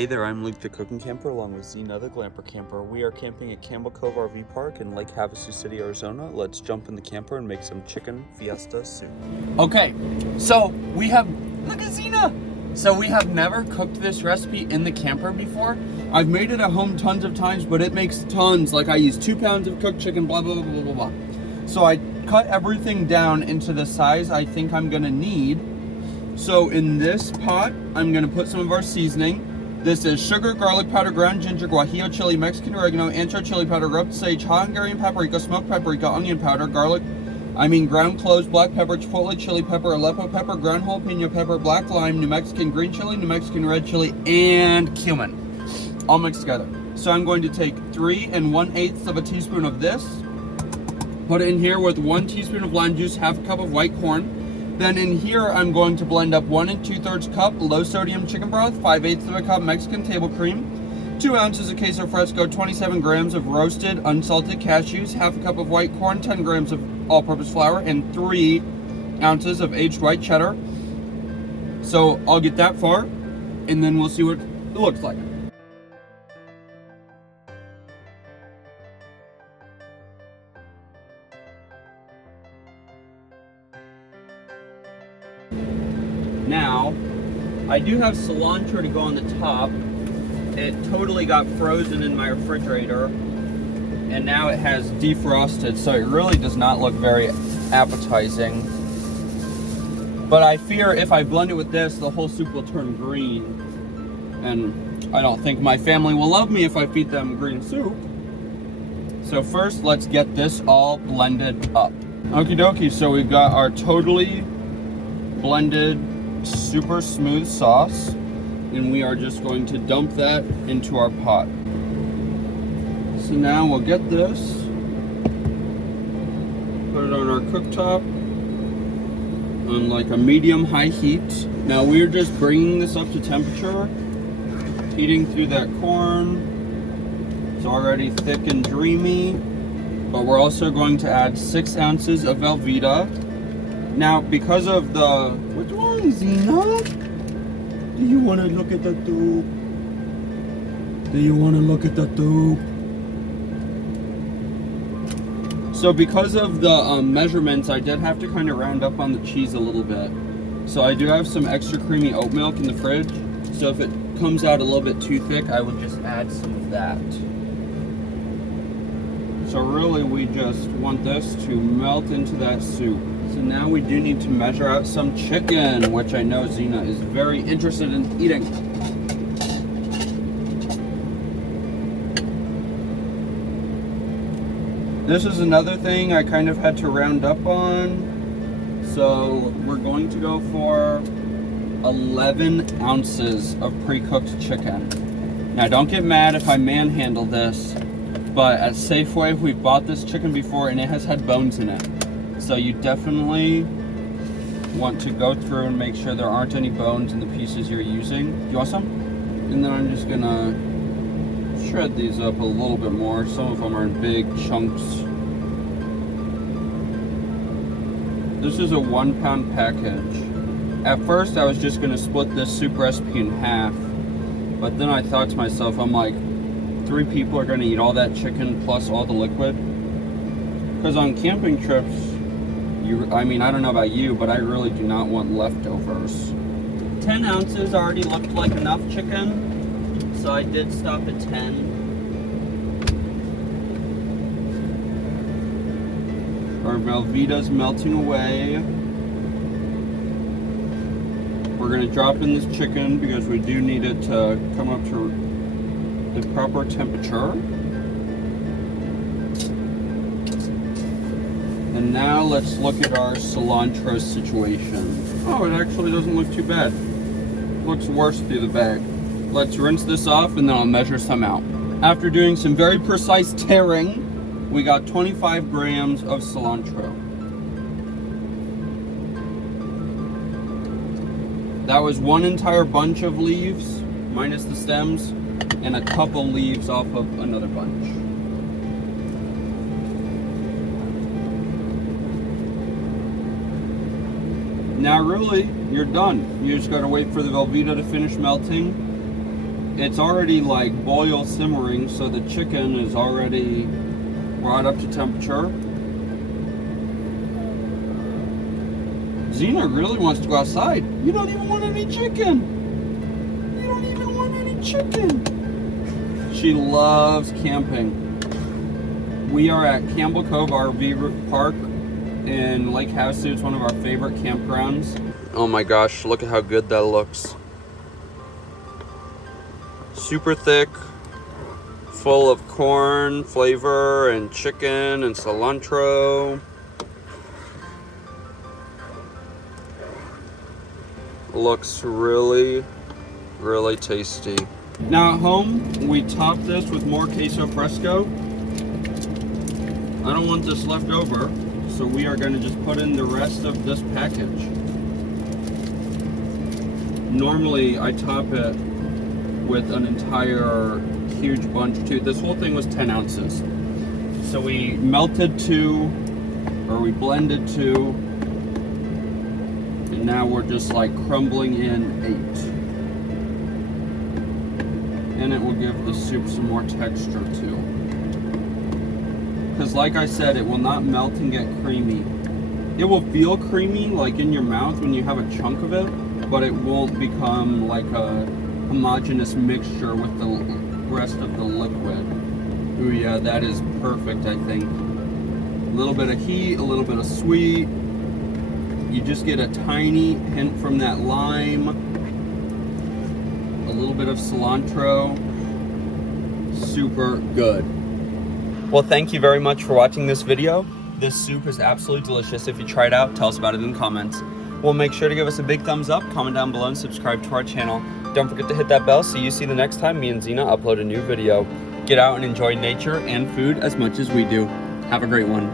Hey there, I'm Luke the Cookin Camper along with Zena the Glamper Camper. We are camping at Campbell Cove RV Park in Lake Havasu City, Arizona. Let's jump in the camper and make some chicken fiesta soup. Okay, so we have, look at Zena! So we have never cooked this recipe in the camper before. I've made it at home tons of times, but it makes tons. Like I use 2 pounds of cooked chicken, blah, blah, blah, blah, blah, blah. So I cut everything down into the size I think I'm gonna need. So in this pot, I'm gonna put some of our seasoning. This is sugar, garlic powder, ground ginger, guajillo chili, Mexican oregano, ancho chili powder, rubbed sage, Hungarian paprika, smoked paprika, onion powder, ground cloves, black pepper, chipotle chili pepper, Aleppo pepper, ground jalapeno pepper, black lime, New Mexican green chili, New Mexican red chili, and cumin, all mixed together. So I'm going to take 3 1/8 of a teaspoon of this, put it in here with 1 teaspoon of lime juice, half a cup of white corn. Then in here, I'm going to blend up 1 2/3 cup low sodium chicken broth, 5/8 of a cup Mexican table cream, 2 ounces of queso fresco, 27 grams of roasted unsalted cashews, half a cup of white corn, 10 grams of all-purpose flour, and 3 ounces of aged white cheddar. So I'll get that far, and then we'll see what it looks like. Now, I do have cilantro to go on the top. It totally got frozen in my refrigerator, and now it has defrosted, so it really does not look very appetizing. But I fear if I blend it with this, the whole soup will turn green, and I don't think my family will love me if I feed them green soup. So first, let's get this all blended up. Okie dokie, so we've got our totally blended super smooth sauce, and we are just going to dump that into our pot. So now we'll get this, put it on our cooktop on like a medium-high heat. Now we're just bringing this up to temperature, heating through that corn. It's already thick and dreamy, but we're also going to add 6 ounces of velveeta. Now, because of the... What's wrong, Zena? Do you want to look at the tube? Do you want to look at the tube? So because of the measurements, I did have to kind of round up on the cheese a little bit. So I do have some extra creamy oat milk in the fridge. So if it comes out a little bit too thick, I would just add some of that. So really, we just want this to melt into that soup. So now we do need to measure out some chicken, which I know Zena is very interested in eating. This is another thing I kind of had to round up on. So we're going to go for 11 ounces of pre-cooked chicken. Now don't get mad if I manhandle this, but at Safeway we've bought this chicken before and it has had bones in it. So you definitely want to go through and make sure there aren't any bones in the pieces you're using. You want some? And then I'm just gonna shred these up a little bit more. Some of them are in big chunks. This is a 1 pound package. At first I was just gonna split this soup recipe in half, but then I thought to myself, I'm like, 3 people are gonna eat all that chicken plus all the liquid. Because on camping trips, I mean, I don't know about you, but I really do not want leftovers. 10 ounces already looked like enough chicken, so I did stop at 10. Our velveeta's melting away. We're gonna drop in this chicken because we do need it to come up to the proper temperature. And now let's look at our cilantro situation. Oh, it actually doesn't look too bad. Looks worse through the bag. Let's rinse this off and then I'll measure some out. After doing some very precise tearing, we got 25 grams of cilantro. That was 1 entire bunch of leaves, minus the stems, and a couple leaves off of another bunch. Now really, you're done. You just gotta wait for the velveeta to finish melting. It's already like boil simmering, so the chicken is already brought up to temperature. Zena really wants to go outside. You don't even want any chicken. You don't even want any chicken. She loves camping. We are at Campbell Cove RV Park in Lake Havasu. It's one of our favorite campgrounds. Oh my gosh, look at how good that looks. Super thick, full of corn flavor and chicken and cilantro. Looks really, really tasty. Now at home, we top this with more queso fresco. I don't want this left over, so we are going to just put in the rest of this package. Normally, I top it with an entire huge bunch too. This whole thing was 10 ounces. So we melted 2, or we blended 2, and now we're just like crumbling in 8. And it will give the soup some more texture too. Because like I said, it will not melt and get creamy. It will feel creamy like in your mouth when you have a chunk of it, but it won't become like a homogeneous mixture with the rest of the liquid. Ooh yeah, that is perfect, I think. A little bit of heat, a little bit of sweet. You just get a tiny hint from that lime. A little bit of cilantro. Super good. Well, thank you very much for watching this video. This soup is absolutely delicious. If you try it out, tell us about it in the comments. Well, make sure to give us a big thumbs up, comment down below, and subscribe to our channel. Don't forget to hit that bell so you see the next time me and Zena upload a new video. Get out and enjoy nature and food as much as we do. Have a great one.